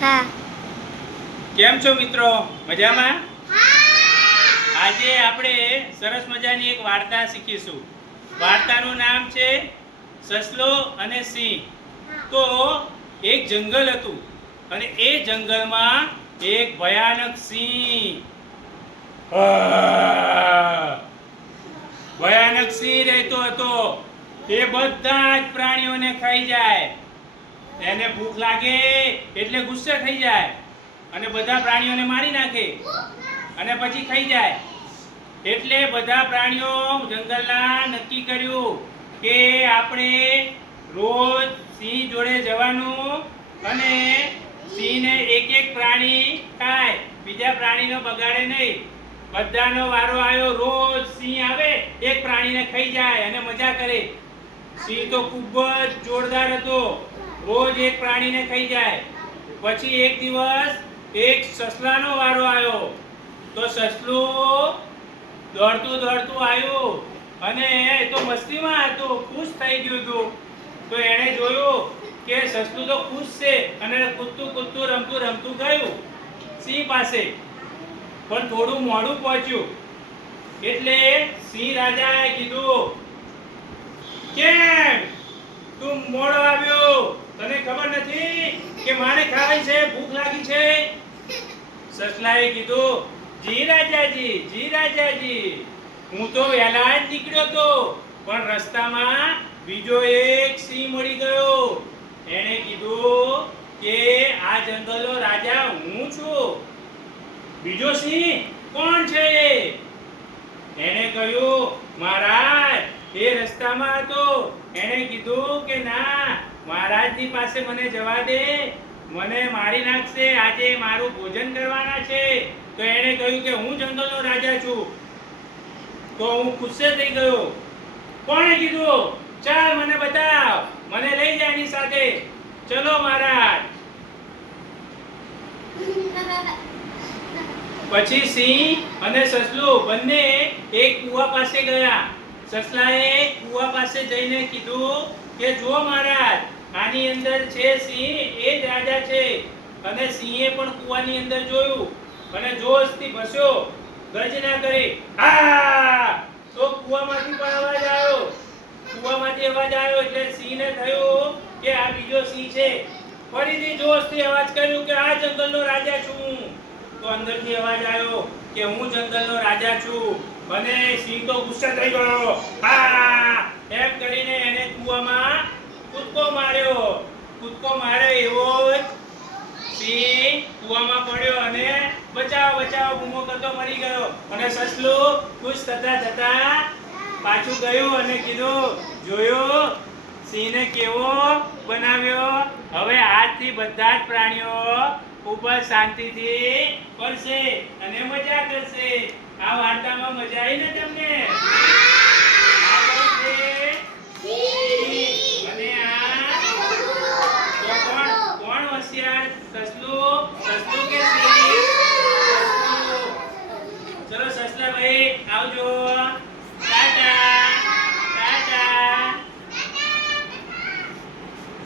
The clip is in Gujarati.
હા. કેમ છો મિત્રો? મજામાં? આજે આપણે સરસ મજાની એક વાર્તા શીખીશું. વાર્તાનું નામ છે સસલો અને સિંહ. તો એક જંગલ હતું અને એ જંગલમાં એક ભયાનક સિંહ ભયાનક સિંહ રહેતો હતો. એ બધા જ પ્રાણીઓને ખાઈ જાય. એને ભૂખ લાગે એટલે ગુસ્સે થઈ જાય અને બધા પ્રાણીઓને મારી નાખે અને પછી ખાઈ જાય. એટલે બધા પ્રાણીઓ જંગલના નક્કી કર્યું કે આપણે રોજ સિંહ જોડે જવાનું અને સિંહને એક એક પ્રાણી ખાય, બીજા પ્રાણીનો બગાડે નહીં. બધાનો વારો આવ્યો. રોજ સિંહ આવે, એક પ્રાણીને ખાઈ જાય અને મજા કરે. સિંહ તો ખૂબ જ જોરદાર હતો, રોજ એક પ્રાણીને ખાઈ જાય. પછી એક દિવસ એક સસલાનો વારો આવ્યો. તો સસલું દોડતું દોડતું આવ્યું અને એ તો મસ્તીમાં હતું, ખુશ થઈ ગયું હતું. તો એણે જોયું કે સસલું તો ખુશ છે અને કૂદતું કૂદતું રમતું રમતું ગયું સિંહ પાસે. પણ થોડું મોડું પહોંચ્યું એટલે સિંહ રાજાએ કીધું, કેમ તું મોડો આવ્યો? તને ખબર નથી કે મારે ખાવી છે, ભૂખ લાગી છે? સસલાએ કીધું, જી રાજાજી, હું તો વહેલા જ નીકળ્યો તો, પણ રસ્તામાં બીજો એક સિંહ મળી ગયો. એણે કીધું કે આ જંગલનો રાજા હું છું. બીજો સિંહ કોણ છે? એણે કહ્યું, મહારાજ એ રસ્તામાં હતો. એણે કીધું કે ના, મહારાજની પાસે મને જવા દે, મને મારી નાખશે, આજે મારું ભોજન કરવાના છે. તો એણે કહ્યું કે હું જંગલનો રાજા છું. તો હું ગુસ્સે થઈ ગયો. કોણે કીધું? ચાલ મને બતાવ, મને લઈ જા એની સાથે. ચલો મહારાજ. પછી સિંહ અને સસલું બંને એક કૂવા પાસે ગયા. સસલાએ કૂવા પાસે જઈને કીધું કે જો મહારાજ, આની અંદર છે સિંહ, એ જ રાજા છે. અને સિંહે પણ કૂવાની અંદર જોયું અને જોશથી ભસ્યો, ગર્જના કરી. તો કૂવામાંથી પણ અવાજ આવ્યો. કૂવામાંથી અવાજ આવ્યો એટલે સિંહને થયું કે આ બીજો સિંહ છે. ફરીથી જોશથી અવાજ કર્યો કે આ જંગલનો રાજા છું. તો અંદરથી અવાજ આવ્યો કે હું જંગલનો રાજા છું. અને સિંહ તો ગુસ્સે થઈ ગયો. એમ કરીને એને કૂવામાં કૂદકો માર્યો. કૂદકો માર્યો એવો જ સિંહ કૂવામાં પડ્યો અને બચાવ બચાવ બૂમો કરતો મરી ગયો. અને સસલું ખુશ થતા થતા પાછું ગયું અને કીધું, જોયું સિંહને કેવો બનાવ્યો? હવે આજથી બધા જ પ્રાણીઓ ખૂબ જ શાંતિથી ફરશે અને મજા કરશે. આ વાર્તામાં મજા આવી ને તમને?